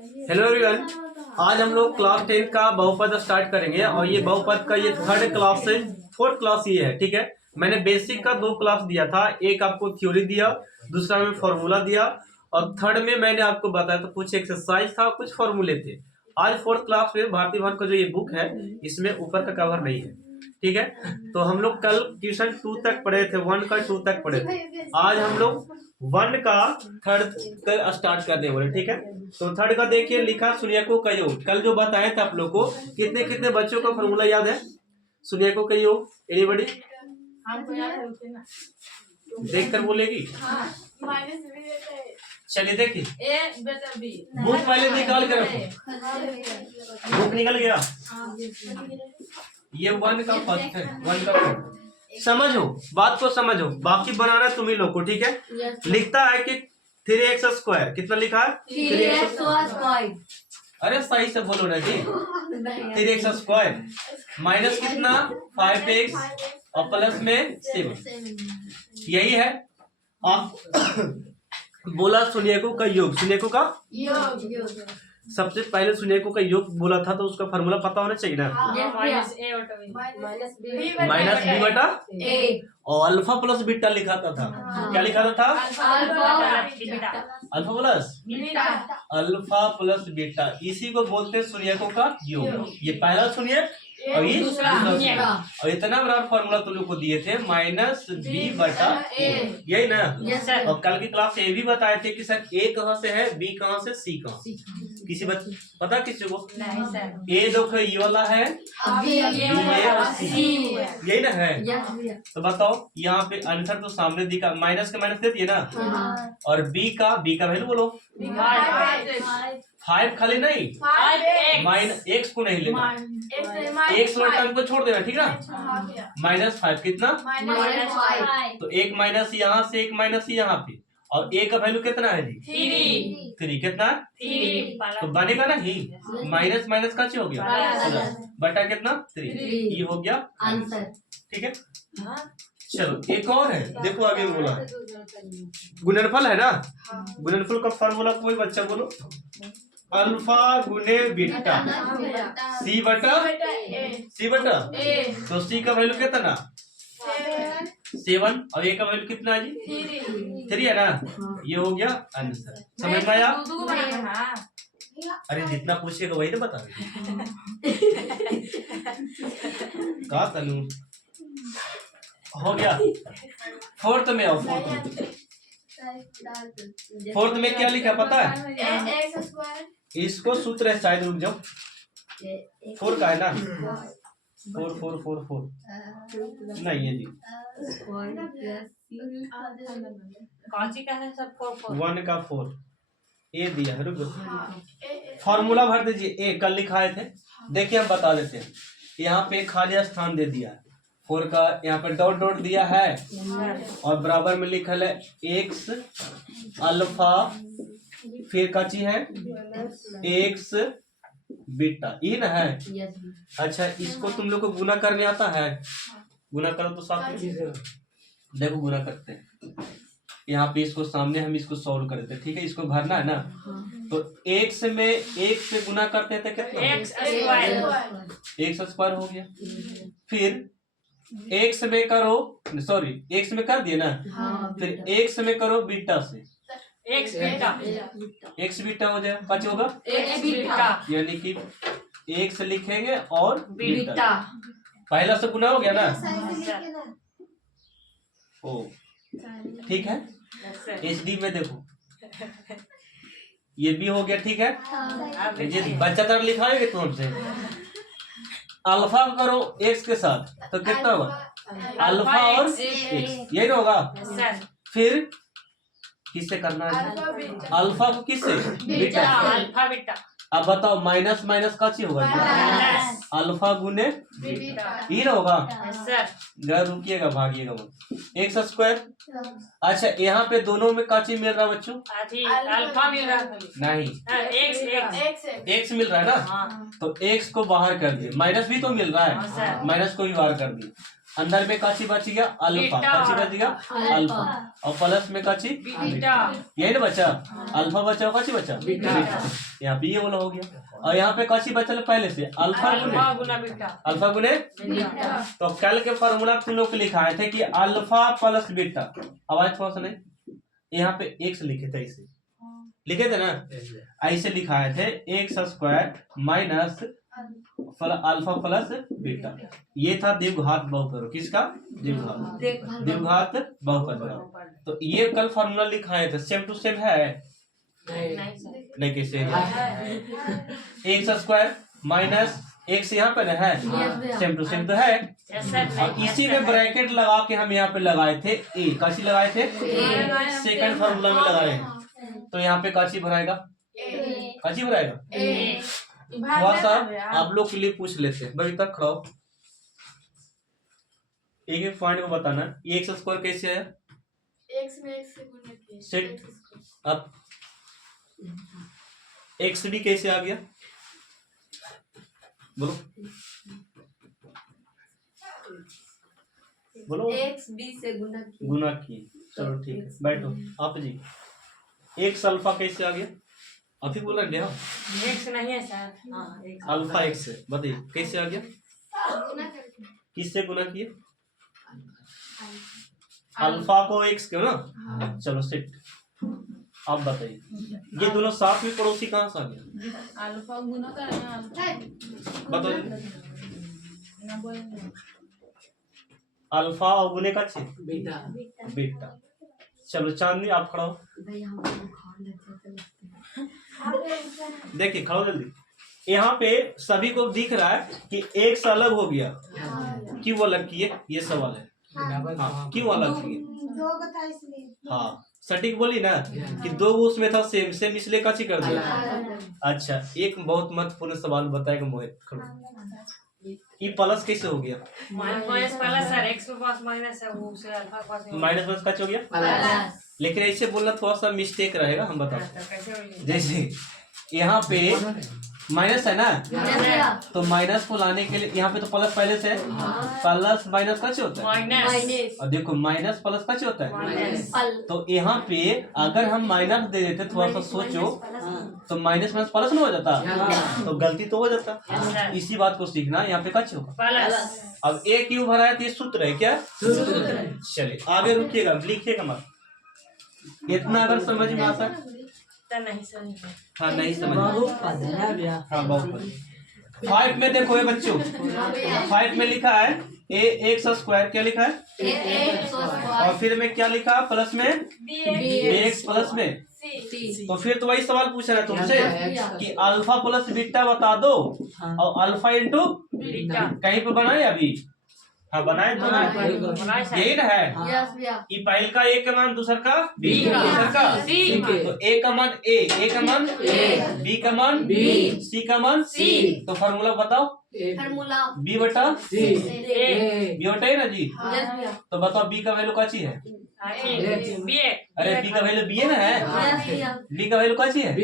Hello everyone, आज हम लोग क्लास 10 का बहुपद स्टार्ट करेंगे और ये बहुपद का ये थर्ड क्लास से फोर्थ क्लास ये है। ठीक है, मैंने बेसिक का 2 क्लास दिया था, एक आपको थ्योरी दिया, दूसरा में फॉर्मूला दिया और थर्ड में मैंने आपको बताया तो कुछ एक्सरसाइज था, कुछ फॉर्मूले थे। आज फोर्थ क्लास में भारतीय भवन का जो ये बुक है इसमें ऊपर का कवर नहीं है। ठीक है, तो हम लोग कल ट्यूशन 2 तक पढ़े थे, 1 का 2 तक पढ़े थे। आज हम लोग 1 का थर्ड का स्टार्ट करने बोले। ठीक है, तो थर्ड का देखिए लिखा सुनियको का योग। कल जो बताया था आप लोग को, कितने कितने बच्चों का फॉर्मूला याद है सुनियको का योग? एनीबॉडी? देख कर बोलेगी। चलिए देखिए, बुक पहले निकाल कर रखो। बुक निकल गया, ये 1 का फर्स्ट है, 1 का फर्स्ट। समझो बात को, समझो, बाकी बनाना तुम ही लोग को। ठीक है, लिखता है कि 3x² कितना लिखा है? 3x²। अरे सही से बोलो ना जी। 3x² माइनस कितना? 5x और प्लस में 7, यही है। आप बोला सुनियको का योग, सुनियको का योग। सबसे पहले सुनियको का योग बोला था तो उसका फार्मूला पता होना चाहिए ना। माइनस बी बटा ए और अल्फा प्लस बीटा लिखाता था। क्या लिखाता था? अल्फा प्लस बीटा, इसी को बोलते हैं सुनियको का योग। ये पहला सुनिए और ये दूसरा सुनिए। और इतना बड़ा फॉर्मूला तुम लोग को दिए थे, माइनस बी बटा ए, यही ना। और कल की क्लास ये भी बताए थे कि सर ए कहाँ से है, बी कहाँ से, सी कहाँ। किसी पता किसी को? ए देखो ये वाला है, यही ना है। तो बताओ यहाँ पे आंसर तो सामने दिखा, माइनस का माइनस देती है ना। और बी का वैल्यू बोलो। 5 खाली नहीं, माइनस एक्स को नहीं लेना, एक्स वाला टर्म को छोड़ देना। ठीक है ना, -5 कितना? तो एक माइनस यहाँ से, एक माइनस यहाँ पे, और ए का वैल्यू कितना है जी? 3 कितना? तो बनेगा ना ही, माइनस माइनस का हो गया प्लस, बटा कितना? 3। ये हो गया आंसर। ठीक है, चलो एक और है, देखो आगे बोला है गुणनफल है ना। गुणनफल का फार्मूला कोई बच्चा बोलो। अल्फा गुने बीटा सी बटा तो सी का वैल्यू कितना? 7 और ए का वैल्यू कितना है जी? 3 है ना। ये हो गया आंसर, समझ में आया? अरे जितना पूछेगा वही तो बता का तनु हो गया। फोर्थ में आओ, फोर्थ में क्या लिखा पता है? इसको सूत्र है शायद, रुक जाओ, 4 का है ना। 4 नहीं है जी, कौन सी का है सब? 1 का 4 ए दिया है। रुक जाओ, फॉर्मूला भर दीजिए। ए कल लिखाए थे, देखिए हम बता देते हैं। यहाँ पे खाली स्थान दे दिया है 4 का, यहाँ पे डॉट डॉट दिया है और बराबर में लिखल है एक्स अल्फा, फिर का चीज है एक्स बीटा, ये ना है। अच्छा, इसको तुम लोग को गुना करने आता है? गुना करो तो साथ में देखो, गुना करते हैं। यहाँ पे इसको सामने हम इसको सॉल्व करते हैं। ठीक है, इसको भरना है ना। तो एक्स में एक से गुना करते हैं तो कितना? x² हो गया। फिर एक्स में करो, सॉरी एक्स में कर दिए ना। फिर एक्स में करो बीटा से, एक्स बीटा हो जाए, पाँच होगा यानी कि एक्स लिखेंगे और बीटा। पहला से गुना हो गया ना। ओ ठीक है, HD में देखो ये भी हो गया। ठीक है, ये बच्चा तरह लिखाएंगे तो हमसे अल्फा करो एक्स के साथ तो कितना होगा? अल्फा और एक्स, यही होगा। फिर किससे करना है? अल्फा को किससे? बीटा। Alpha beta. अब बताओ माइनस माइनस का चीज होगा? अल्फा गुने ही होगा। जरा रुकिएगा, भागिएगा मत। x²। अच्छा, यहाँ पे दोनों में का चीज मिल रहा है बच्चों? अल्फा मिल रहा है नहीं, एक्स मिल रहा है ना। तो एक्स को बाहर कर दिए, माइनस भी तो मिल रहा है, माइनस को भी बाहर कर दिए। अंदर में काची बची गया अल्फा, बीटा। काची बच गया अल्फा, और प्लस में काची बीटा। यही ना बचा, अल्फा बचा और काची बचा बीटा। यहाँ पे ये वाला हो गया। और यहाँ पे काची बचल पहले से अल्फा अल्फा गुना बीटा। अल्फा गुने। बीटा। तो कल के फॉर्मूला तुम लोग लिखाए थे कि अल्फा प्लस बीटा, आवाज थोड़ा सा नहीं, यहाँ पे एक्स लिखे थे, इसे लिखे थे ना, ऐसे लिखाए थे x square minus alpha plus beta. ये था द्विघात बहुपद, किसका द्विघात बहुपद का। तो ये कल फॉर्मूला लिखाए थे, सेम टू सेम है नहीं सर। नहीं, कैसे एक्स स्क्वायर माइनस एक्स यहाँ पे है, सेम टू सेम तो है। Yes sir. और इसी में ब्रैकेट लगा के हम यहाँ पे लगाए थे ए, काची लगाए थे सेकंड फॉर्मूला में लगा रहे हैं। तो यहाँ पे काची भराएगा, काची भराएगा। थोड़ा सा आप लोग के लिए पूछ लेते हैं, बड़ी तक खड़ाओ, एक एक पॉइंट में बताना ये एक्स स्क्वायर कैसे है। एक्स में एक्स से गुणा किया सेट। अब एक्स भी कैसे आ गया, बोलो बोलो। एक्स बी से गुणा किया। गुना किए, चलो ठीक है, बैठो आप जी। एक्स अल्फा कैसे आ गया, अभी बोला गया एक्स नहीं है सर। हाँ एक्स। अल्फा एक्स है, बताइए कैसे आ गया, गुणा करके किससे गुना किए, अल्फा को एक्स क्यों ना। चलो सेट, आप बताइए ये दोनों साथ में पड़ोसी कहाँ से आ गया, अल्फा गुणा करना बताओ। अल्फा और गुने का छे बीटा। चलो चांदनी आप खड़ा हो, देखिए खड़ा हो जल्दी। यहाँ पे सभी को दिख रहा है कि एक्स अलग हो गया, क्यों अलग किए, ये सवाल है। हाँ क्यों अलग किए, हाँ सटीक बोली ना कि दो उसमें था सेम सेम, इसलिए काची कर दिया। अच्छा एक बहुत महत्वपूर्ण सवाल बताएगा मोहित, ये प्लस कैसे हो गया, माइनस प्लस सर। एक्स के पास माइनस है, वो से अल्फा के पास माइनस प्लस का हो गया। लेकिन ऐसे बोलना थोड़ा सा मिस्टेक रहेगा, हम बताओ। कैसे होगी? जैसे यहाँ पे माइनस है ना, तो माइनस को लाने के लिए यहाँ पे तो प्लस पहले से है, प्लस माइनस कैसे होता है, माइनस। और देखो माइनस प्लस कैसे होता है। माइनस। तो यहाँ पे अगर हम माइनस दे देते, थोड़ा सा सोचो, तो माइनस माइनस प्लस ना हो जाता, तो गलती तो हो जाता। इसी बात को सीखना, यहाँ पे कैसे होगा प्लस। अब ए क्यों भरा है, तो ये सूत्र है क्या, चलिए आगे रुकिएगा, लिखिएगा मत, इतना अगर समझ में आता है। नहीं सर। हाँ नहीं समझ, हाँ बहुत। 5 में देखो ये बच्चों, 5 में लिखा है ए एक्स स्क्वायर, क्या लिखा है, और फिर में क्या लिखा प्लस में एक्स प्लस में। तो फिर तो वही सवाल पूछ रहा है तुमसे कि अल्फा प्लस बीटा बता दो, और अल्फा इंटू बीटा। कहीं पे बनाए अभी, हाँ बनाए तो बनाए सर। यही ना है। ई पहल का ए का मान, दूसर का बी, दूसर का सी। तो ए का मान ए का मान बी का मान सी का मान सी। तो फार्मूला बताओ, बी बटा बी बटा है ना जी। तो बताओ बी का वैल्यू काची है, बी। अरे बी का वैल्यू बी है ना है, बी का वैल्यू काची है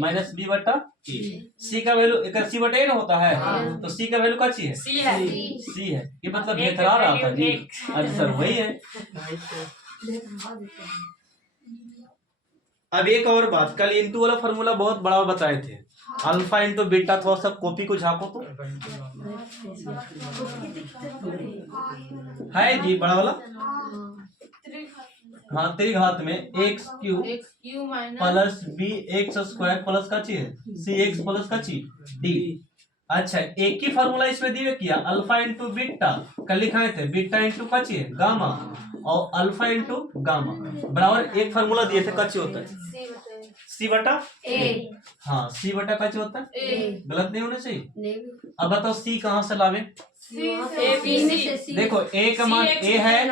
माइनस बी बटा ए। सी का वैल्यू एक सी बटा ए ना होता है, तो सी का वैल्यू काची है, सी है। सी है। ये मतलब बेहतरा रहा था जी। अच्छा सर वही है। अब एक और बात, कल इंटू वाला फॉर्मूला बहुत बड़ा बताए थे, अल्फा इंटू बीटा। थोड़ा सा कॉपी को झाँको तो है जी बड़ा वाला, हाँ त्रिघात में x q plus b x square plus का ची है सी एक्स प्लस का ची डी। अच्छा एक ही फॉर्मूला इसमें दिए किया, अल्फा इंटू बीटा कल लिखाए थे, बीटा इंटू का ची है गामा, और अल्फा इंटू गामा बराबर एक फॉर्मूला दिए थे, कच्चे होता है सी बटा ए। हाँ सी बटा कच्चे होता है, गलत नहीं होना चाहिए। अब बताओ सी कहाँ से लावे, देखो ए का मान ए है,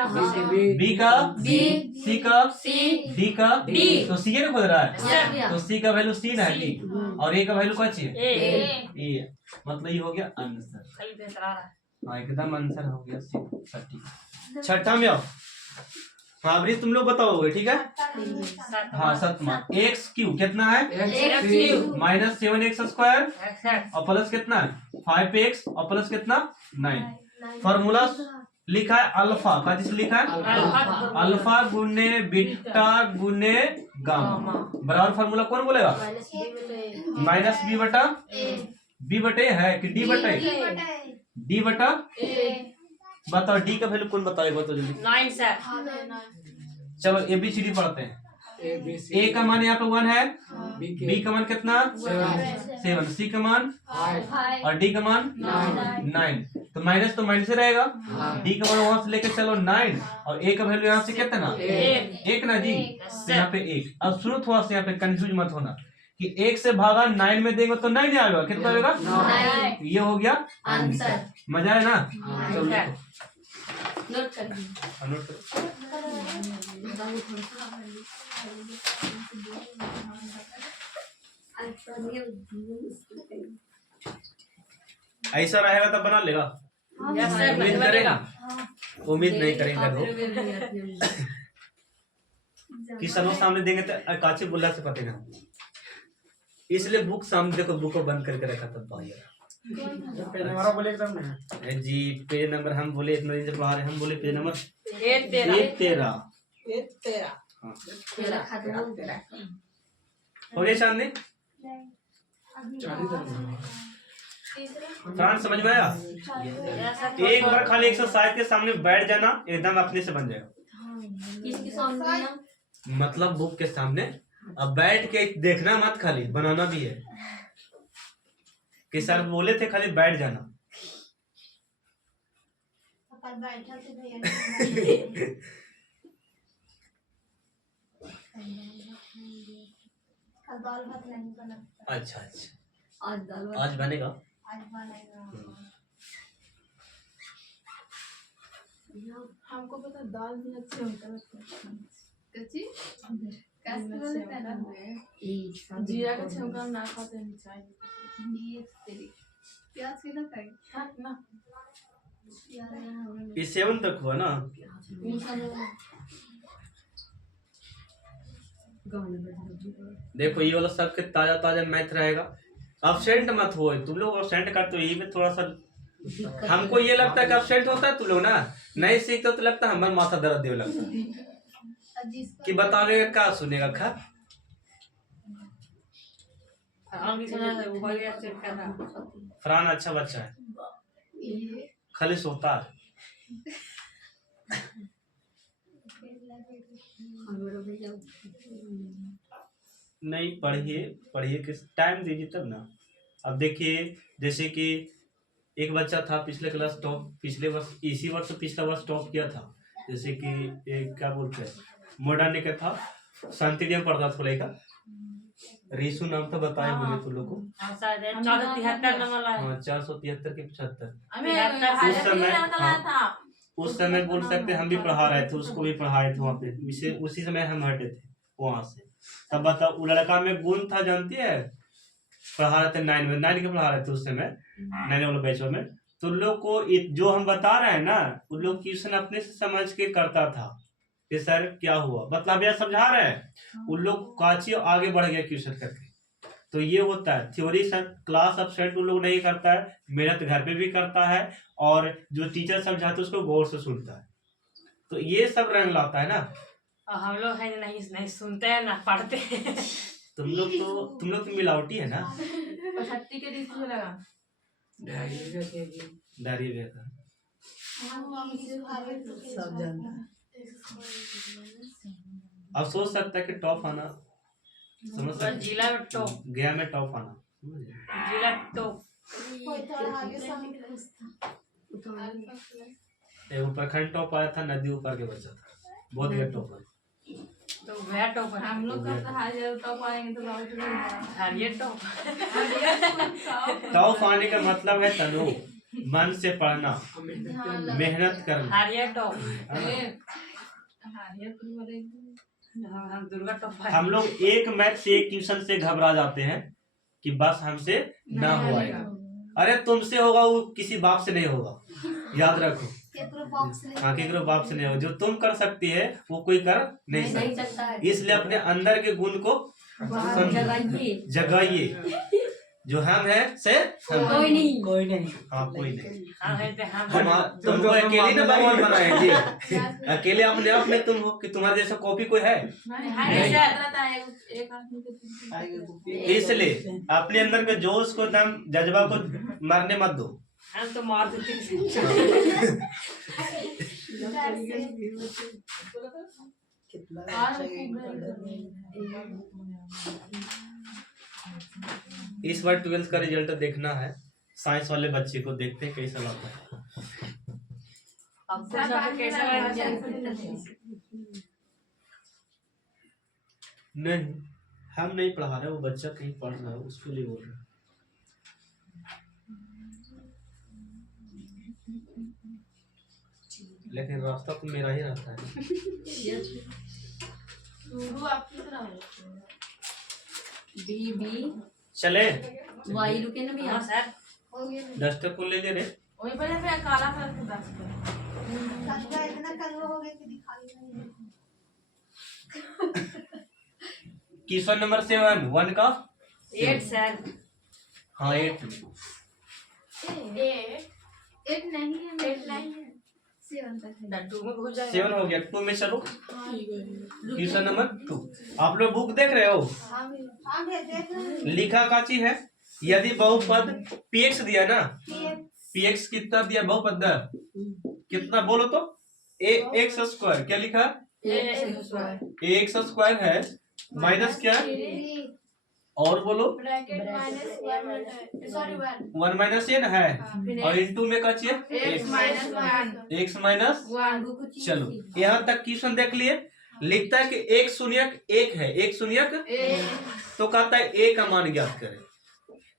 बी का सी का डी का डी, तो सी ना खुद रहा है, तो सी का वैल्यू सी ना है डी, और ए का वैल्यू क्या चाहिए ए। मतलब ये हो गया आंसर, हाँ एकदम आंसर हो गया सी। छठा में आओ, हाँ अभी तुम लोग बताओगे ठीक है। हाँ सतमा एक्स क्यू कितना है माइनस 7x स्क्वायर, और प्लस कितना है 5x, और प्लस कितना 9। फॉर्मूला लिखा है अल्फा का, जिस लिखा है अल्फा गुने बीटा गुने गामा बराबर फार्मूला कौन बोलेगा? माइनस बी बटा बी बटे है कि डी बटे डी बटा बताओ डी का वैल्यू कौन बताओ बताओ जल्दी। 9 सर। चलो एबीसीडी पढ़ते हैं। ए का मान यहाँ पे 1 है, बी का मान कितना 7, सी का मान और डी का मान 9। तो माइनस से रहेगा, डी का मान वहां से लेके चलो 9 और ए का वैल्यू यहाँ से कितना 1 ना जी, तो यहाँ पे 1। अब सुनो थोड़ा सा यहाँ पे कंफ्यूज मत होना कि 1 से भागा 9 में देंगे तो 9 आएगा, कितना आएगा 9। ये हो गया आंसर। मजा है ना? चलो नोट कर नोट करो। ऐसा रहेगा तो बना लेगा, यस सर। उम्मीद करेगा, उम्मीद नहीं करेंगे तो कि सबों सामने देंगे तो अकाची बुल्ला से पतेगा, इसलिए बुक सामने देखो, बुक को बंद करके रखा तब भाई बोले एकदम जी। पेज नंबर हम बोले इतना दिन से पढ़ा रहे, हम बोले पेज नंबर 13 हो गया चांदनी? फ्रांस समझ में आया? एक बार खाली एक्सरसाइज के सामने बैठ जाना, एकदम अपने से बन जाएगा। इसके सामने मतलब बुक के सामने अब बैठ के देखना मत, खाली बनाना भी है कि सर बोले थे खाली बैठ जाना। अच्छा आज बनेगा। हमको पता दाल भी अच्छे होता है। कच्ची कैसे बनता है ना, जीरा का छौंका ना खाते हैं चाय ये तेरी प्याज के ना खाए खाक ना ये 7 तक हुआ ना? देखो ये वाला सबके ताजा ताजा मैथ रहेगा, अब्सेंट मत हो। तुम लोग अब्सेंट करते हो, यही में थोड़ा सा हमको ये लगता है कि अब्सेंट होता है, तुम लोग ना नहीं सीखते तो लगता है हमारा माथा दर्द देने लगता है कि बतावेगा क्या सुनेगा खा। हम भी सुना है, वो बढ़िया चेक कर रहा। फरहान अच्छा बच्चा है, खाली सोता है। नहीं पढ़िए किस टाइम दीजिए तब ना। अब देखिए जैसे कि एक बच्चा था पिछले क्लास टॉप, पिछले वर्ष इसी वर्ष पिछला वर्ष टॉप किया था, जैसे कि एक क्या बोलते हैं मॉडर्न का था, शांति में पढ़ता था लड़का, रीसू नाम था, बताए होंगे तुम लोग को। हाँ शायद 473 नंबर है। हाँ 473 के 75। हमें उस समय बोल सकते हम भी पढ़ा रहे थे, उसको भी पढ़ाए थे वहाँ पे, उसी समय हम हटे थे वहां से। तब बताओ वो लड़का में गुण था, जानती है, पढ़ा रहे थे 9 के पढ़ा रहे थे उस समय, 9 वाले बैच में। तो लोग को जो हम बता रहे हैं ना, उन लोग क्वेश्चन अपने से समझ के करता था कि सर क्या हुआ, मतलब यह समझा रहे हैं, उन लोग काची आगे बढ़ गया क्वेश्चन करके। तो ये होता है थ्योरी सर क्लास अपसेट उन लोग नहीं करता है, मेहनत घर पे भी करता है, और जो टीचर समझाते है उसको गौर से सुनता है, तो ये सब रंग लाता है ना। हम लोग है नहीं सुनते हैं ना पढ़ते हैं। तुम लोग तो मिलावटी है ना। 35 के दिन से लगा डायरी देखा सब जानता है। अब सोच सकता है कि टॉप आना, समझ सकते जिला में टॉप, गया में टॉप आना, जिला टॉप। एक प्रखंड टॉप आया था, नदी ऊपर के बच्चा था, बहुत गया टॉप है। तो वह टॉप है। हम लोग का तो हाजिर टॉप आएंगे तो बहुत हारिए टॉप। टॉप आने का मतलब है तनु, मन से पढ़ना, मेहनत करना। हारिए टॉप। हम दुर्गा टॉप। हम लोग एक मैथ से एक ट्यूशन से घबरा जाते हैं कि बस हमसे ना हुआ। अरे तुमसे होगा, वो किसी बाप से नहीं होगा, याद रखो। हाँ केकरो बाप से नहीं होगा, जो तुम कर सकती है वो कोई कर नहीं सकता। इसलिए अपने अंदर के गुण को जगाइए, जो हम है से हम कोई नहीं हाँ कोई नहीं। हम है तो हम तुमको अकेले ना भगवान बनाए जी, अकेले अपने आप में तुम हो कि तुम्हारे जैसा कॉपी कोई है? नहीं सर एक आदमी के इसलिए अपने अंदर के जोश को दम जज्बा को मरने मत दो। हम तो मार देते इस बार 12th का रिजल्ट देखना है, साइंस वाले बच्चे को देखते हैं कैसा लगता है। अब तो सब कैसा लगा? नहीं हम नहीं पढ़ा रहे, वो बच्चा कहीं पढ़ रहा है उसके लिए बोल रहे हैं। लेकिन रास्ता तो मेरा ही रहता है। शुरू आपकी तरह है। बी बी चले वाई रुके ना भैया। हाँ सर हो गया ना? डस्टर को ले ले रे। वही पहले पे काला कलर के दस पे इतना कलर हो गया कि दिखाई नहीं। क्वेश्चन नंबर 7 1 का 8 सर हाँ 8 8 नहीं है, 8 नहीं है, 7 तक है। 2 में घुस जाएगा। 7 हो गया, 2 में चलो। क्वेश्चन नंबर 2 आप लोग बुक देख रहे हो? हाँ भैया देख रहे हैं। लिखा का चीज है, यदि बहुपद px दिया ना, px कितना दिया बहुपद दा? कितना बोलो तो? ax स्क्वायर क्या लिखा? ax स्क्वायर है माइनस क्या और बोलो bracket minus 1 sorry 1 1 minus n है और इनटू में का चाहिए x माइनस 1 x माइनस 1 चलो यहाँ तक क्वेश्चन देख लिए। लिखता है कि एक शून्यक एक है, एक शून्यक तो कहता है a का मान ज्ञात करें।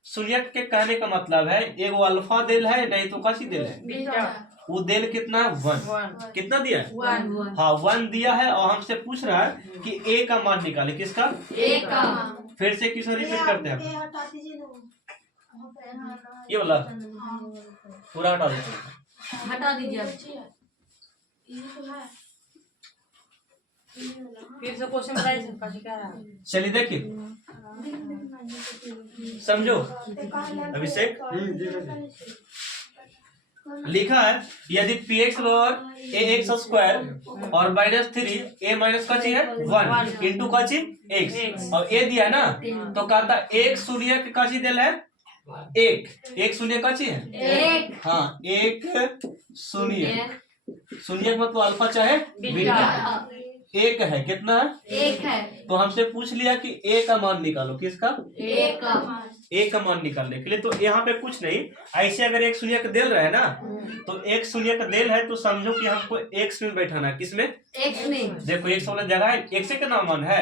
शून्यक के कहने का मतलब है एक वो अल्फा देल है नहीं तो काची देल है, बीटा वो देल कितना है 1 कितना दिया है 1 हाँ 1 दिया है और हमसे पूछ रहा है कि a का मान निकाले किसका। एक का फिर से क्वेश्चन रिपीट करते हैं, ये हटा दीजिए ना। वहाँ पे ये वाला पूरा हटा दो। हटा दीजिए अब। ये तो है फिर से क्वेश्चन बताइए सर काशी क्या रहा? चलिए देखिए समझो अभिषेक। लिखा है यदि px बराबर ax स्क्वायर और माइनस 3 a माइनस का चाहिए 1 इंटू का चाहिए x और a दिया ना तो कहता एक शून्य का चाहिए दिल है एक शून्य का चाहिए एक हाँ एक शून्य शून्य मतलब अल्फा चाहे बीटा एक है कितना है एक है तो हमसे पूछ लिया कि a का मान निकालो किसका एक का a का मान निकालने के लिए। तो यहाँ पे कुछ नहीं, ऐसे अगर एक शून्य का देल रहे ना तो एक शून्य का देल है तो समझो कि हमको x में बैठाना है। किसमें एक्स में देखो x वाला जगह है, x का नाम मान है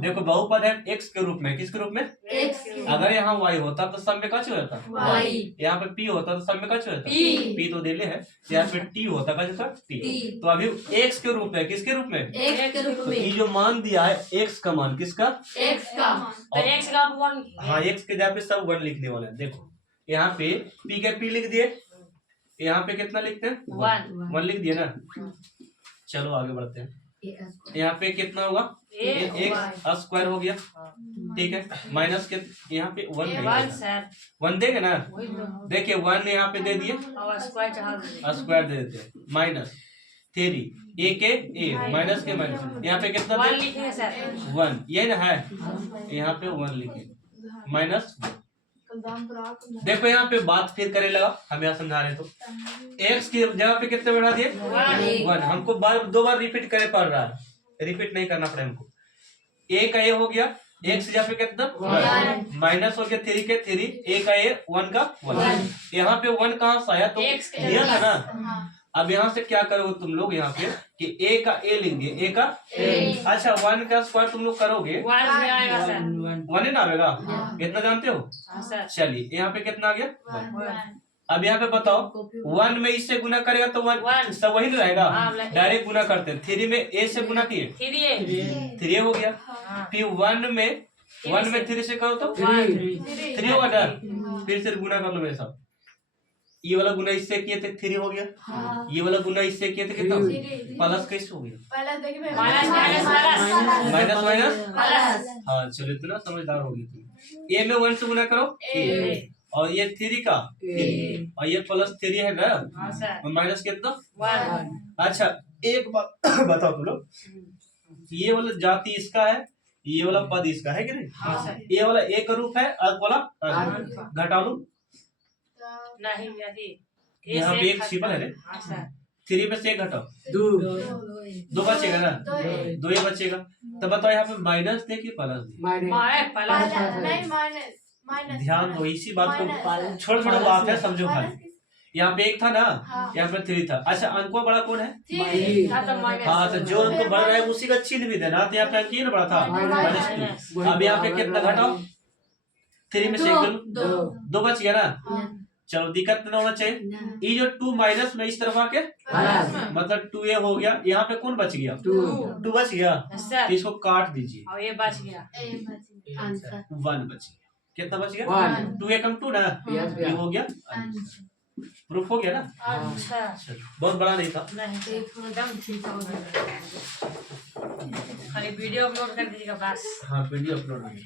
देखो बहुपद है x के रूप में, किसके रूप में एक्स अगर यहाँ y होता तो सब में कच होता, वाई यहाँ पे p होता तो सब में कच होता P। p तो देले है, यहाँ पे t होता कच होता t। तो अभी x के रूप में किसके रूप में एक्स के रूप तो में ये जो मान दिया है x का मान किसका एक्स का तो x का 1 हाँ x के जगह पे सब 1 लिखने वाला है। देखो यहाँ पे p के p लिख दिए, यहाँ पे कितना लिखते हैं 1 लिख दिए ना। चलो आगे बढ़ते हैं, यहाँ पे कितना होगा x स्क्वायर हो गया ठीक है माइनस के यहाँ पे 1 सर 1 देंगे ना। वही तो देखिए 1 यहाँ पे दे दिए और स्क्वायर चढ़ा दीजिए। स्क्वायर दे देते हैं माइनस 3 a के a माइनस के माइनस यहाँ पे कितना 1 दे लिखेंगे सर 1 ये ना है यहाँ पे 1 लिखे माइनस। देखो यहाँ पे बात फिर करे लगा, हम यहाँ समझा रहे तो x की जगह पे कितने बढ़ा दिए 1 हमको दो बार रिपीट करे पड़ रहा है, रिपीट नहीं करना पड़े हमको। a का a हो गया x की जगह पे कितना 1 माइनस हो गया 3 के 3 a का a 1 का 1 यहाँ पे 1 कहाँ से आया तो X के दिया था ना। अब यहाँ से क्या करोगे तुम लोग यहाँ पे कि a का a लिख दिए a का अच्छा 1 का स्क्वायर तुम लोग करोगे 1 में आएगा सर 1 ही ना आएगा इतना जानते हो। हाँ सर चलिए यहाँ पे कितना आ गया 1। अब यहाँ पे बताओ 1 में इससे गुना करेगा तो 1 सब वही ना रहेगा, हाँ, डायरेक्ट गुना करते हैं। 3 में a से गुना किए 3 हो गया, फिर 1 में 3 से करो तो 3 होगा ना, फिर से गुना कर लो मेरे साथ। ये वाला गुना इससे किए थे 3 हो गया, ये वाला गुना इससे किए थे कितना प्लस कैसे हो गया पहले देखिए माइनस माइनस माइनस प्लस हाँ चलो इतना समझदार हो गई तुम। ए में 1 से गुना करो ए और ये 3 का और ये +3 है ना हाँ सर माइनस कितना 1 अच्छा एक बात बताओ तुम लोग ये वाला जाति इसका है ये वाला पद इसका है कि नहीं हाँ सर ये वाला एक का रूप है अर्क वाला घटा लो नहीं यदि यहाँ पे एक छिपल है रे हाँ सर 3 में से एक घटाओ दो 2 बचेगा ना 2 ही बचेगा तब बताओ यहाँ पे माइनस दे कि प्लस दे माइनस नहीं माइनस माइनस ध्यान दो इसी बात को छोड़ छोड़ बात है समझो खाली यहाँ पे एक था ना यहाँ पे 3 था अच्छा अंक को बड़ा कौन है हाँ तो जो अंक बढ़ रहा है उसी का चिन्ह भी देना तो यहाँ पे अंक ही ना बड़ा था -2 अब यहाँ पे कितना घटाओ 3 में से एक दो बच गया ना चलो दिक्कत ना होना चाहिए ये जो 2 माइनस में इस तरफ आके मतलब 2a हो गया यहाँ पे कौन बच गया 2 बच गया सर तो इसको काट दीजिए और ये बच गया 1 बच गया कितना बच गया 1 2a कम 2 ना ये हो गया प्रूफ हो गया ना अच्छा चलो, बहुत बड़ा नहीं था नहीं एकदम ठीक हो गया खाली वीडियो अपलोड कर दीजिएगा बस हाँ वीडियो अपलोड हो गया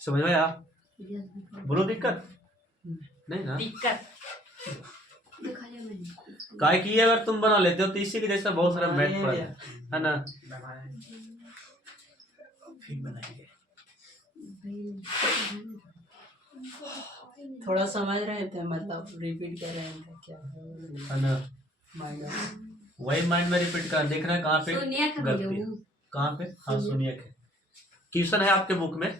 समझ में आया बोलो दिक्कत नहीं ना दिक्कत काय की अगर तुम बना लेते हो तो इसी के जैसा बहुत सारा मैथ पड़ा है ना फिर बनाएंगे थोड़ा समझ रहे थे मतलब रिपीट कर रहे थे क्या है ना माइनस वही माइंड में रिपीट कर देखना है कहाँ पे सोनिया का गलती वीडियो कहाँ पे हाँ सोनिया के क्वेश्चन है आपके बुक में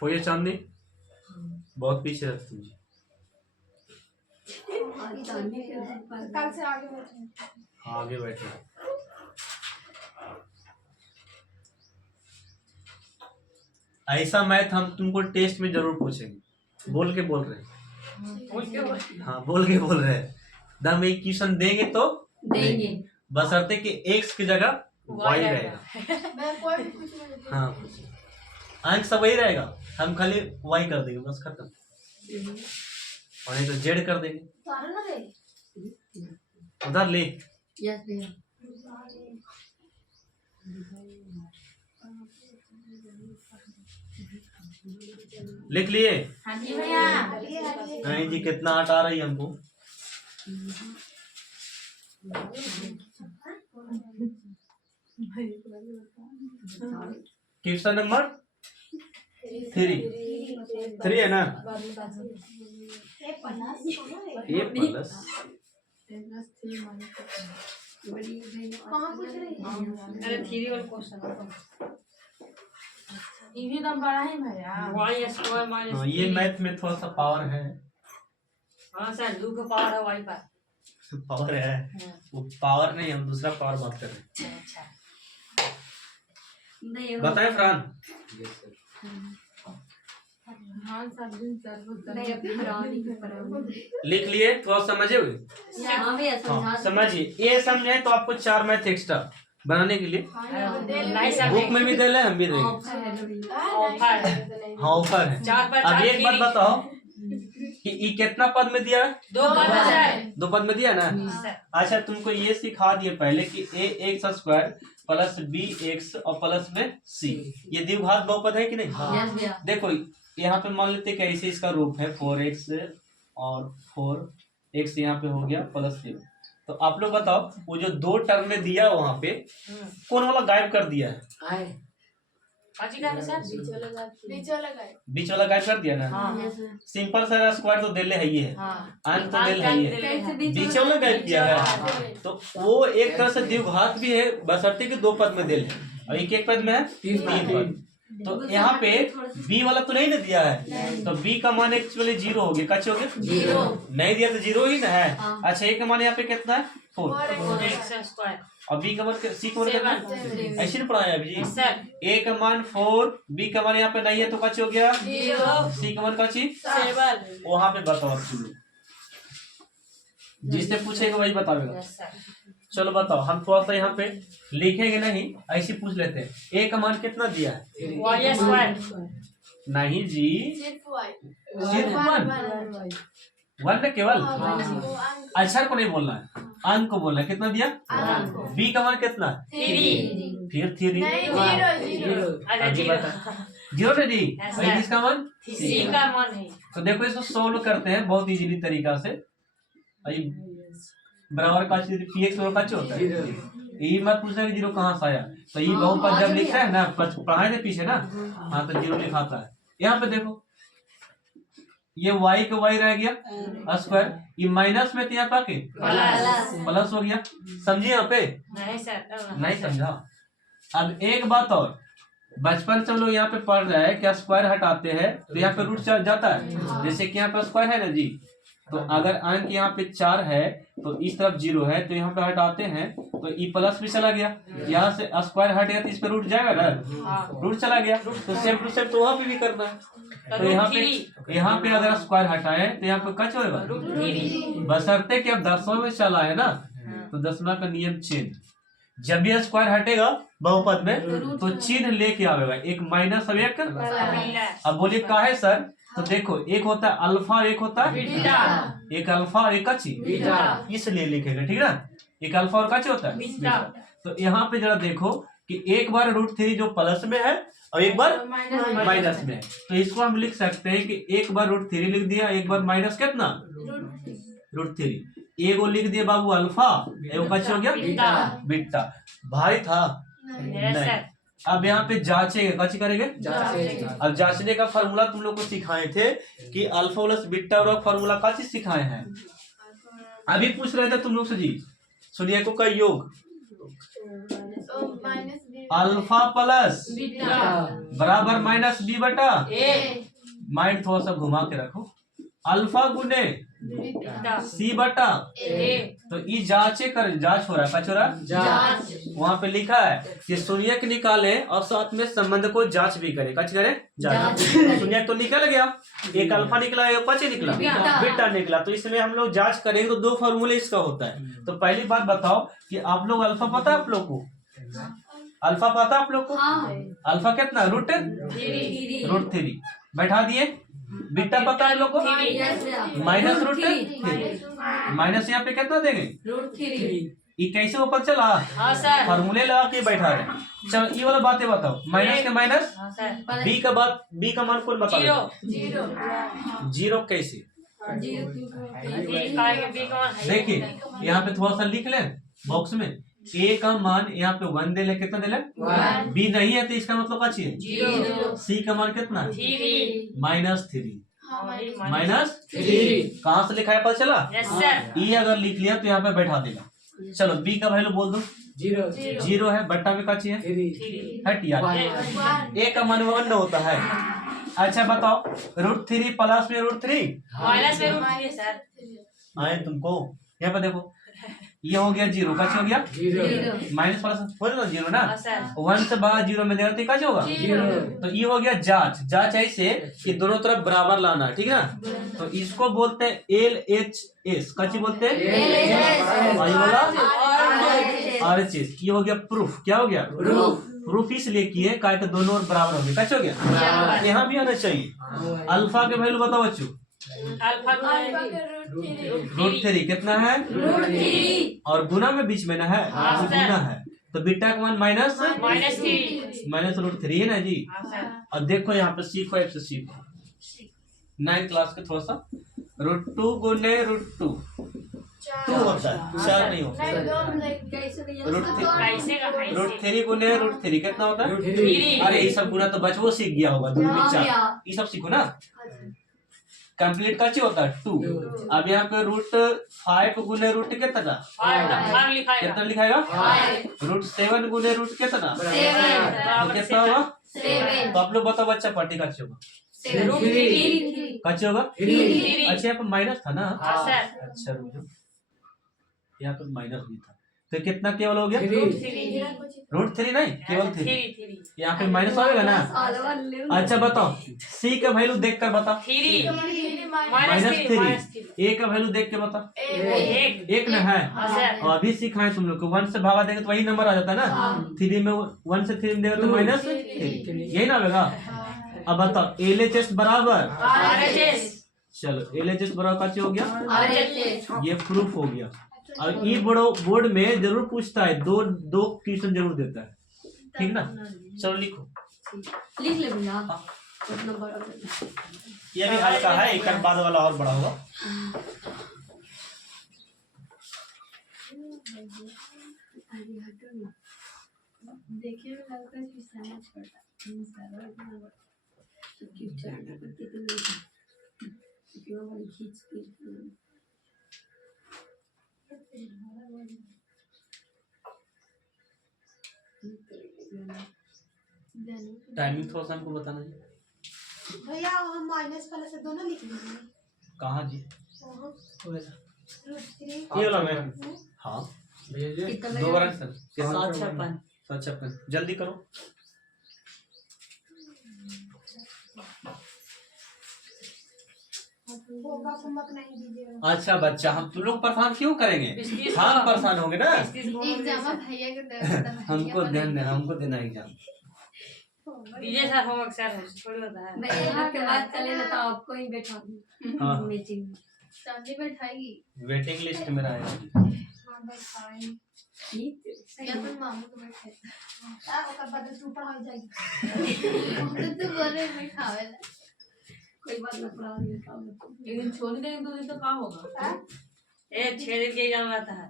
कोई चांदनी बहुत पीछे रख तुम कल से आगे बैठे हाँ आगे बैठे ऐसा मैथ हम तुमको टेस्ट में जरूर पूछेंगे बोल के बोल रहे हैं हाँ बोल के बोल रहे हैं दम एक क्वेश्चन देंगे तो देंगे बशर्ते कि एक्स की जगह वाई रहेगा मैं कोई भी कुछ नहीं हाँ अंक सब वही रहेगा हम खाली वाई कर देंगे बस खत्म और नहीं तो जेड कर देंगे सारा ना रे उधर ले यस भैया लिख लिए हाँ जी भैया नहीं जी कितना हट आ रही है हमको क्वेश्चन नंबर 3 है ना ए प्लस कहाँ पूछ रही है अरे 3 वाला क्वेश्चन ये भी दम बड़ा है भैया y स्क्वायर माइनस हाँ, ये मैथ में थोड़ा सा पावर है हाँ सर 2 का पावर है y पर पावर है वो पावर नहीं हम दूसरा पावर बात कर रहे हैं अच्छा नहीं बताएं फरहान हाँ सब दिन सर नहीं अभी पुरानी की पुरानी लिख लिए थोड़ा समझे हुए हाँ भैया समझा हाँ समझिए ये समझे तो आपको 4 मैथ एक्स्ट्रा बनाने के लिए नहीं सर बुक में भी दे रहे हैं हम भी देंगे ऑफर है हाँ ऑफर है 4 पर अब 4 एक बात बताओ कि ये कितना पद में दिया है 2 पर सर 2 पद में दिया ना अच्छा तुमको ये सिखा दिए पहले कि a(x² प्लस b(x) और प्लस में c ये द्विघात बहुपद है कि नहीं यस भैया देखो यहाँ पे मान लेते कि ऐसे इसका रूप है 4x और 4x यहाँ पे हो गया प्लस 7 तो आप लोग बताओ वो जो 2 टर्म में दिया वहाँ पे कौन वाला गायब कर दिया है पाजी का सर बीच वाला गए बीच वाला गायब कर दिया ना हाँ सिंपल सा स्क्वायर तो दिले है ही है हाँ अंक तो दिल है ही है कैसे बीच वाला गायब किया है तो वो एक तरह से द्विघात भी है बशर्ते कि 2 पद में दिल है और एक पद में है 3 पद तो यहाँ पे b वाला तो नहीं ना दिया है तो b का मान एक्चुअली 0 हो गया कच्चे हो गए नहीं दिया तो 0 ही ना है अच्छा a का मान यहाँ पे कितना है 4 x स्क्वायर और b का मान c का मान कितना है? ऐसे नहीं पढ़ाया अभी जी सर a का मान 4 b का मान यहाँ पे नहीं है तो कच्चे हो गया 0 c का मान कच्ची 7 वहां पे बताओ शुरू जिससे पूछेगा वही बतावेगा। Yes sir. चलो बताओ, हम थोड़ा सा यहाँ पे लिखेंगे नहीं, ऐसे पूछ लेते हैं। ए का मान कितना दिया है? Y square. नहीं जी, सिर्फ वाई सिर्फ वन में केवल अक्षर को नहीं बोलना है, अंक को बोलना है। कितना दिया? बी का मान कितना? 3। फिर 3। जीरो अच्छा अभी जीरो। बता, 0 ने दी। Yes, और इसका मान? सी का मान है। तो देखो इसको सोल्व करते हैं बहुत इजीली तरीका से। अभी बराबर का चीज पी एक्स का होता है। ये मत पूछना कि 0 कहाँ से आया। तो ये बहुपद जब लिखता है ना, पढ़ाए थे पीछे ना, हाँ तो 0 लिखाता है। यहाँ पे देखो ये y का y रह गया स्क्वायर, ये माइनस में तो यहाँ पाके प्लस हो गया। समझिए यहाँ पे? नहीं सर। नहीं समझा। अब एक बात और, बचपन से हम लोग यहाँ पे पढ़ रहे हैं क्या, स्क्वायर हटाते हैं तो यहाँ पे रूट चल जाता है। जैसे कि यहाँ पे स्क्वायर है ना जी, तो अगर अंक यहाँ पे 4 है तो इस तरफ 0 है, तो यहाँ पे हटाते हैं तो ई प्लस भी चला गया। यहाँ से स्क्वायर हट गया तो इस पे रूट जाएगा ना, रूट चला गया। तो सेम टू सेम तो वहाँ पे भी करना है। तो यहाँ पे अगर स्क्वायर हटाए तो यहाँ पे कच होगा, बशर्ते कि अब 10वां में चला है ना, तो 10वां का नियम चेंज। जब भी स्क्वायर हटेगा बहुपद में तो चिन्ह लेके आवेगा, एक माइनस और एक। अब बोलिए का है सर? तो देखो एक होता है अल्फा, एक होता है बीटा। एक अल्फा और एक कची, इसलिए लिखेगा, ठीक है ना। एक अल्फा और कची होता है बीटा। तो यहाँ पे जरा देखो कि एक बार √3 जो प्लस में है और एक बार माइनस में है, तो इसको हम लिख सकते हैं कि एक बार √3 लिख दिया, एक बार माइनस कितना √3। एगो लिख दिया बाबू अल्फा, एगो कची हो गया बीटा। भारी था नहीं। अब यहाँ पे जांचेगा, कची करेंगे? अब जांचने का फॉर्मूला तुम लोग को सिखाए थे कि अल्फा प्लस बीटा और फॉर्मूला का चीज सिखाए हैं। अभी पूछ रहे थे तुम लोग से जी, सुनिए को का योग अल्फा प्लस बराबर माइनस बी बटा ए। माइंड थोड़ा सा घुमा के रखो, अल्फा गुने सी बटा ए। तो ये जांचे कर, जांच हो रहा है, कच हो रहा है। वहां पे लिखा है कि शून्यक निकाले और साथ में संबंध को जांच भी करे, कच करे जांच। शून्यक तो निकल गया, एक अल्फा निकला, एक कच निकला, बीटा निकला। तो इसमें हम लोग जांच करेंगे तो 2 फॉर्मूले इसका होता है। तो पहली बात बताओ कि आप लोग अल्फा पता है आप लोग को? अल्फा पता है आप लोग को? अल्फा कितना? √3 बैठा दिए। बीटा पता है लोग को? माइनस √3। माइनस यहाँ पे कितना देंगे? ये कैसे ऊपर चला? हाँ सर। फॉर्मूले लगा के बैठा रहे। चलो ये वाला बातें बताओ, माइनस के माइनस। हाँ सर। बी का बात, बी का मान कौन बता? 0 कैसे? देखिए यहाँ पे थोड़ा सा लिख लें बॉक्स में, ए का मान यहाँ पे 1 दे ले, कितना दे ले? बी नहीं है तो इसका मतलब क्या चाहिए? सी का मान कितना? -3। -3 कहाँ से लिखा है पता चला? Yes sir. ई अगर लिख लिया तो यहाँ पे बैठा देगा। चलो बी का वैल्यू बोल दो। 0 है, बट्टा में क्या चाहिए? हट यार, ए का मान 1 होता है। अच्छा बताओ √3 प्लस में √3 माइनस में √3 सर। आए तुमको। यहाँ पे देखो ये हो गया 0, कच हो गया माइनस प्लस हो ना 0 ना। 1 से बाद 0 में देगा तो कच होगा। तो ये हो गया जांच। जांच ऐसे कि दोनों तरफ बराबर लाना, ठीक है ना। तो इसको बोलते हैं LHS, कची बोलते हैं RHS। ये हो गया प्रूफ। क्या हो गया? प्रूफ इसलिए किए क्या कि दोनों ओर बराबर हो गए, कच हो गया। यहाँ भी आना चाहिए। अल्फा के वैल्यू बताओ बच्चों। अल्फा √3 कितना है? और गुना में बीच में ना है, तो गुना है। तो बीटा का मान -3 -√3 है ना जी। और देखो यहाँ पे सीखो, ऐप से सीखो। 9th क्लास के थोड़ा सा √2 गुने √2 2 होता है, 4 नहीं होता। √3 गुने √3 कितना होता है? अरे ये सब गुना तो बचपन सीख गया होगा, 2 में 4 ये सब सीखो ना। कंप्लीट का चाहिए होता है 2। अब यहाँ पे √5 गुने √, कितना कितना लिखाएगा? √7 गुने √, कितना तो कितना होगा? तो आप लोग बताओ बच्चा पार्टी का होगा? कच्चे होगा। अच्छा यहाँ पे माइनस था ना। अच्छा रुको, यहाँ पे माइनस भी था तो कितना केवल हो गया? √3 नहीं, केवल 3। थ्री यहाँ पे माइनस आएगा ना। अच्छा बताओ, सी का वैल्यू देख कर बताओ। थ्री -3। ए का वैल्यू देख के बताओ। एक ना है। और अभी सिखाए तुम लोग को, 1 से भागा देंगे तो वही नंबर आ जाता है ना। 3 में 1 से 3 में देगा तो -3, यही ना होगा। अब बताओ LHS बराबर, चलो LHS बराबर क्या हो गया? ये प्रूफ हो गया। और ये बोर्ड में जरूर पूछता है, दो क्वेश्चन जरूर देता है, ठीक ना। चलो लिखो, लिख ले भैया उतना बड़ा। ये भी हल्का है, एक बाद वाला और बड़ा होगा। देखिए में लगता है कि समझ पड़ता है टाइमिंग थोड़ा सा हमको बताना जी। भैया हम माइनस वाले से दोनों लिख लीजिए। कहाँ जी? √3 ये वाला में। हाँ दो बार आंसर। 756 जल्दी करो। होमवर्क नहीं दीजिएगा। अच्छा बच्चा, हम तुम लोग परेशान क्यों करेंगे? हम परेशान होंगे ना। एग्जाम भैया के दे हमको ध्यान देना, हमको देना exam. DJ sir homework sir थोड़ी होता है। मैं यहाँ के बाद चलेगा तो आपको ही बैठा हाँ मीटिंग में चांदी बैठाएगी। वेटिंग लिस्ट में आएगा। हाँ बैठाएंगे या तो मामू को बैठे ओकर बाद तू पढ़ा जाएगी। तो बोले बैठावे कोई बात ना पढ़ा देगा। एक दिन छोड़ देंगे, 2 दिन तो क्या होगा? ए 6 दिन के एग्जाम आता है।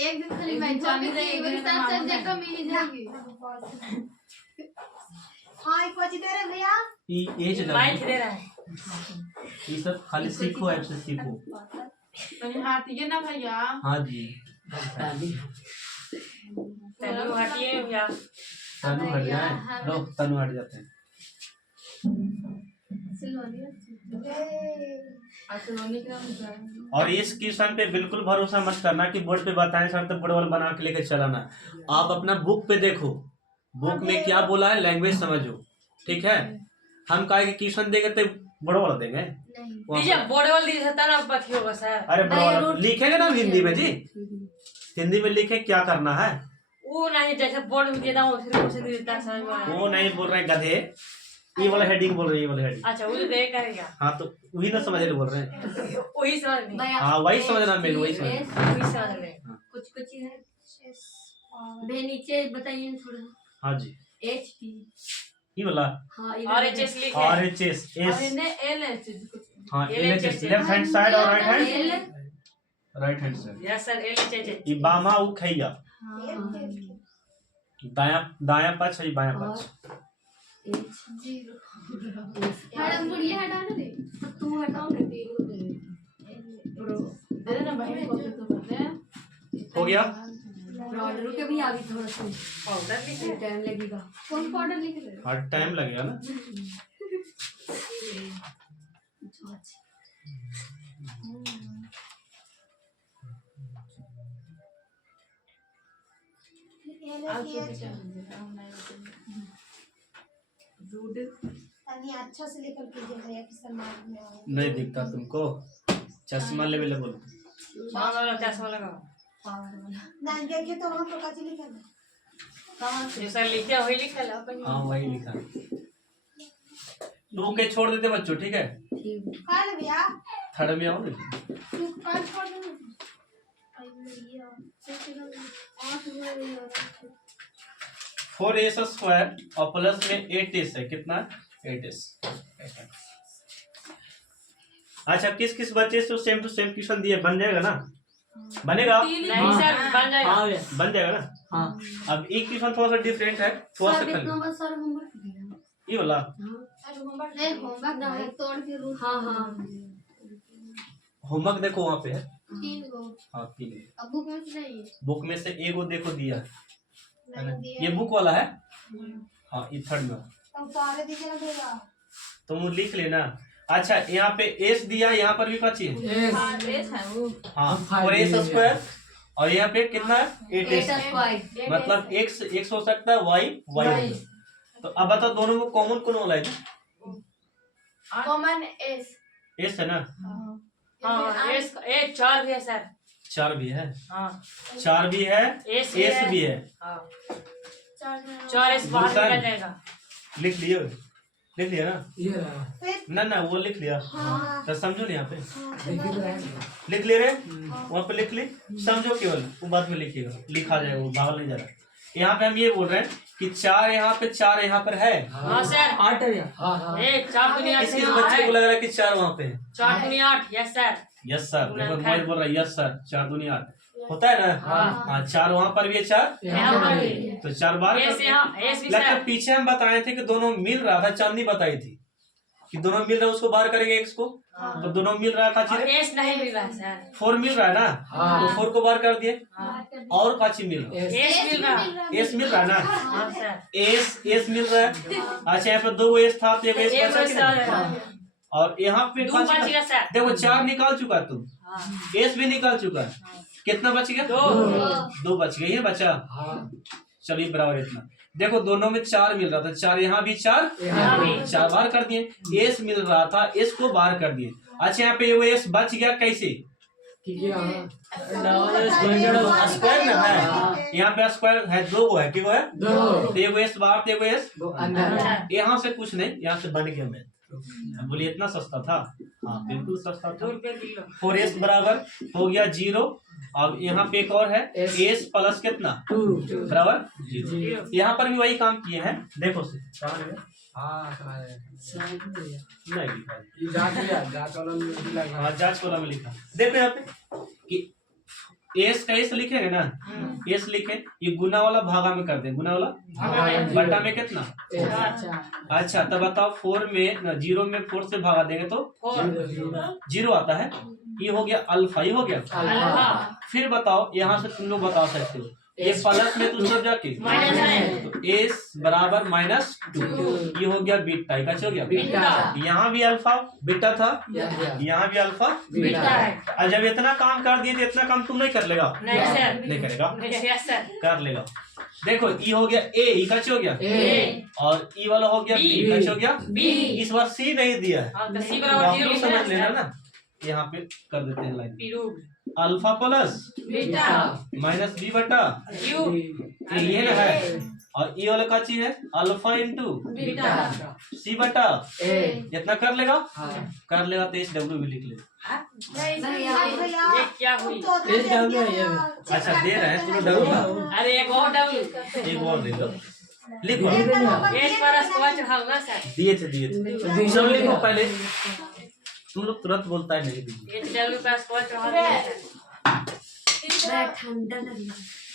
एक दिन खाली मैं चांदी देगी, मेरे साथ सब्जेक्ट में मिल जाएगी। हाँ एक बजे दे रहे भैया। ये चला माइक दे रहा है। ये सब खाली सीखो, ऐप से सीखो। तो हाथी ना भैया। हाँ जी तनु हटिए भैया। तनु हट जाए, लो तनु हट जाते हैं। और इस क्वेश्चन पे बिल्कुल भरोसा मत करना कि बोर्ड पे बताएं सर तो बोर्ड वाला बना के लेके चलाना। आप अपना बुक पे देखो, बुक में क्या बोला है लैंग्वेज समझो, ठीक है। हम कहा कि क्वेश्चन देंगे तो बोर्ड वाला देंगे। डीजे बोर्ड वाला दीजिए तना बाकी होगा सर। अरे बोर्ड वाला लिखेंगे ना हिंदी में जी, हिंदी में लिखे क्या करना है। वो नहीं जैसे बोर्ड में देता हूँ फिर उसे देता है समझ में आया। वो नहीं बोल रहे हैं गधे, ये वाला हेडिंग बोल रहे हैं, ये वाला हेडिंग। अच्छा वो तो दे करेगा। हाँ तो वही ना समझ रहे बोल रहे हैं। वही समझ में। हाँ वही समझना मेन, वही समझ। वही समझ में। कुछ कुछ है बे नीचे बताइए थोड़ा। हाँ जी HP ये वाला हाँ RHS लिखे। RHS S ने LHS हाँ LHS लेफ्ट हैंड साइड और right hand side. Yes sir LHS। ये बामा उ खैया, दायां दायां पक्ष है, बायां पक्ष। मैडम बुढ़िया हटा ना दे तो तू हटाओ ना दे ना भाई हो गया। ऑर्डर के भी आगे थोड़ा सा पाउडर लिखे। टाइम लगेगा। कौन पाउडर लिख रहे हो? हर टाइम लगेगा ना। अच्छा से लेकर कीजिए भैया कि समाज में आए। नहीं दिखता तुमको, चश्मा लेवल बोलो। हाँ वाला चश्मा लगा। नहीं देखिए तो वहाँ पर काची लिखा है। कहाँ से जो सर लिखे वही लिखा ला अपन। हाँ वही लिखा। टू के छोड़ देते बच्चों, ठीक है। कल भैया थर्ड में आओगे। तू कल छोड़ दे। 4s स्क्वायर और प्लस में 8s है, कितना 8s। अच्छा किस किस बच्चे से सेम टू सेम क्वेश्चन दिए, बन जाएगा ना? बनेगा? नहीं सर बन जाएगा। बन जाएगा ना। हाँ अब एक क्वेश्चन थोड़ा सा डिफरेंट है, थोड़ा सा कर लो। सर होमवर्क ये वाला नहीं होमवर्क ना है तोड़ के रूट। हाँ हाँ होमवर्क देखो वहाँ पे है। 3 गो हाँ 3 अब बुक में से नहीं बुक में से एगो देखो दिया है ना? नहीं दिया। ये बुक वाला है। हाँ ये थर्ड में हो। तुम सारे दीजिए ना भैया। तुम लिख लेना। अच्छा यहाँ पे एस दिया, यहाँ पर भी क्या चाहिए? है वो हाँ 4s स्क्वायर और यहाँ पे कितना है 8x, मतलब x हो सकता है, y। तो अब बताओ दोनों में कॉमन कौन वाला है? Common S. एस है ना? हाँ एस 4 भी है सर। 4 भी है, हाँ 4 भी है, एस एस भी है। हाँ 4 एस बाहर निकल जाएगा। लिख लिया ना? ये रहा। ना वो लिख लिया। तो समझो ना, यहाँ पे लिख ले रहे, वहाँ पे लिख ली, समझो केवल, वो बाद में लिखिएगा, लिखा जाएगा, वो भागल नहीं जा रहा। यहाँ पे हम ये बोल रहे हैं कि 4 यहाँ पे, 4 यहाँ पर है। हाँ सर 8 है यहाँ। हाँ 4 दुनिया इसके बच्चे को लग रहा है कि 4 वहाँ पे है। 4 दुनिया 8। Yes sir. यस सर, देखो मैं बोल रहा है यस सर, 4 दूनी 8 होता है ना? हाँ 4 वहाँ पर भी है, 4 यहाँ पर भी। तो 4 बार एस यहाँ एस भी लगता है सर। पीछे हम बताए थे कि दोनों मिल रहा था, चांदनी बताई थी कि दोनों मिल रहा है, उसको बाहर करेंगे x को, तो दोनों मिल रहा है। और एस नहीं मिल रहा है सर। 4 मिल रहा है ना? तो 4 को बाहर कर दिए। और का चीज मिल रहा है? एस मिल रहा है। एस मिल रहा है ना? हाँ सर। एस मिल रहा है। अच्छा यहाँ पे 2 एस था, तो 1 एस बचा कि नहीं? और यहाँ पे 2 बच गया सर। देखो 4 निकाल चुका तुम, एस भी निकाल चुका, कितना बच गया? 2 बच गया, ये बचा। चलिए बराबर इतना। देखो दोनों में 4 मिल रहा था, 4 यहाँ भी, 4 यहाँ भी। 4 बाहर कर दिए। एस मिल रहा था, एस को बाहर कर दिए। अच्छा यहाँ पे वो एस बच गया कैसे? स्क्वायर में है, यहाँ पे स्क्वायर है, 2 है, कि वो है 2, एगो एस बाहर, एगो एस अंदर। यहाँ से कुछ नहीं, यहाँ से बन गया मैं। बोलिए इतना सस्ता था? हाँ बिल्कुल सस्ता था। 2 रुपए किलो। 4s बराबर हो गया 0। अब यहाँ पे एक और है, s प्लस कितना 2 बराबर 0। यहाँ पर भी वही काम किए हैं, देखो से नहीं लिखा, जांच वाला में लिखा। देखो यहाँ पे कि एस का एस लिखेंगे ना, एस लिखे, ये गुना वाला भागा में कर दे, गुना वाला बटा में कितना। अच्छा तब बताओ 4 में 0 में 4 से भागा देंगे तो 0 आता है। ये हो गया अल्फा, ये हो गया। फिर बताओ यहाँ से तुम लोग बता सकते हो, ये प्लस में तुम सब जाके तो एस बराबर -2, ये हो गया बीटा, कैसे हो गया? यहाँ भी अल्फा बीटा था, यहाँ भी अल्फा बीटा है। और जब इतना काम कर दिए तो इतना काम तुम नहीं कर लेगा? नहीं सर। नहीं करेगा? Yes sir. कर लेगा। देखो ई हो गया ए, ई कैसे हो गया? और ई वाला हो गया बी, कैसे हो गया? बी। इस बार सी नहीं दिया है, हाँ तो सी बराबर 0 समझ लेना ना। यहाँ पे कर देते हैं लाइन, पीरू alpha plus beta minus B बटा यू, ये ना है। और ये वाला का चीज है अल्फा इंटू बीटा सी बटा जितना कर लेगा तो एच डब्ल्यू भी लिख ले। ये क्या हुई? अच्छा दे रहे हैं पूरा डब्ल्यू, अरे एक और डब्ल्यू, एक और दे दो, लिखो। एक बार स्क्वायर चढ़ाओ ना सर। दिए थे सब लिखो पहले, तुम लोग तुरंत बोलता है नहीं दीजिए। एक डब्ल्यू का स्क्वायर चढ़ा दिया सर।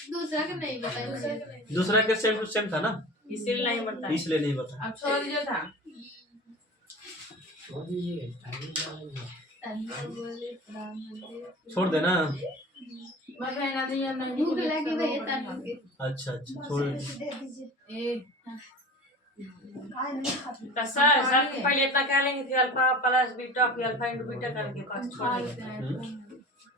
दूसरा के नहीं बताया, दूसरा के सेम टू सेम था ना, इसीलिए नहीं बनता। इसलिए नहीं बता। अब छोड़ दिया था। छोड़ देना। भूख लगी भैया तन के। अच्छा छोड़। तो सर पहले इतना कह लेंगे, फिर अल्फा प्लस बीटा, फिर अल्फा इंटू बीटा करके पास छोड़ देंगे।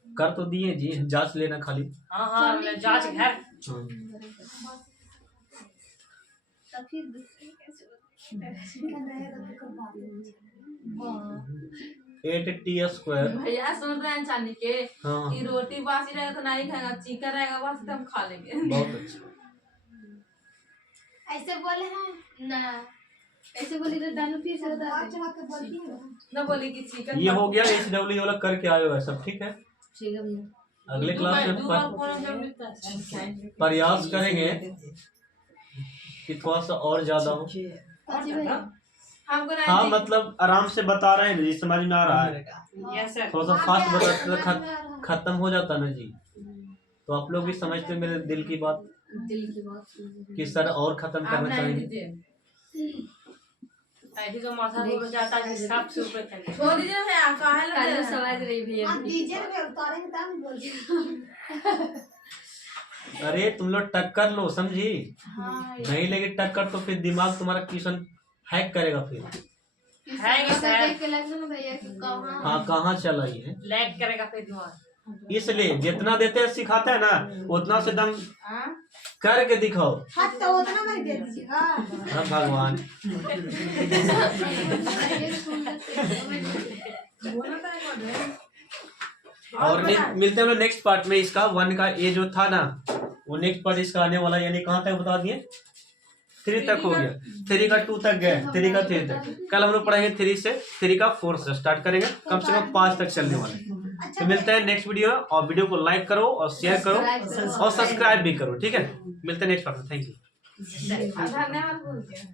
कर तो दिए जी, जांच लेना खाली। हाँ जांच घर। फिर 8t² भैया सुन रहे हैं चांदी के हाँ कि रोटी बासी रहेगा तो नहीं खाएगा, चिकन रहेगा बस तो हम खा लेंगे। बहुत अच्छा। ऐसे बोले हैं ना ऐसे बोली तो दानू फिर से बता दे। बोलती है ना बोली कि चिकन ये हो गया HW वाला करके आए हुआ सब ठीक है। ठीक है भैया। अगले क्लास में प्रयास करेंगे कि थोड़ा सा और ज्यादा हो। हमको नहीं हाँ मतलब आराम से बता रहे हैं जी, समझ में आ रहा है। Yes sir. थोड़ा सा फास्ट बताते तो खत्म हो जाता ना जी, तो आप लोग भी समझते मेरे दिल की बात कि सर और खत्म करना चाहिए। ऐसी जो माथा हो जाता है हिसाब से ऊपर चले। छोड़ दीजिए भैया, काहे लग रहा है? समझ रही भैया। आप डीजे में उतारेंगे तब बोलिए। अरे तुम लोग टक्कर लो, समझी? हाँ नहीं लगे टक्कर तो फिर दिमाग तुम्हारा ट्यूशन हैक करेगा फिर। है कि सर? देख के लग ना भैया कि कहाँ हाँ कहाँ चला ये लैग करेगा फिर दिमाग। इसलिए जितना देते हैं सिखाते हैं ना उतना से दम करके दिखाओ। हाँ तो उतना नहीं दे दीजिएगा। हम भगवान। और मिलते हैं नेक्स्ट पार्ट में। इसका 1 का ये जो था ना वो नेक्स्ट पार्ट इसका आने वाला, यानी कहाँ तक बता दिए, 3 तक हो गया, 3 का 2 तक गए, 3 का 3 तक। कल हम लोग पढ़ेंगे 3 से 3 का 4 से स्टार्ट करेंगे, कम से कम 5 तक चलने वाले। तो मिलते हैं नेक्स्ट वीडियो में, और वीडियो को लाइक करो और शेयर करो और सब्सक्राइब भी करो, ठीक है। मिलते हैं नेक्स्ट पार्ट में। Thank you. धन्यवाद बोलते हैं।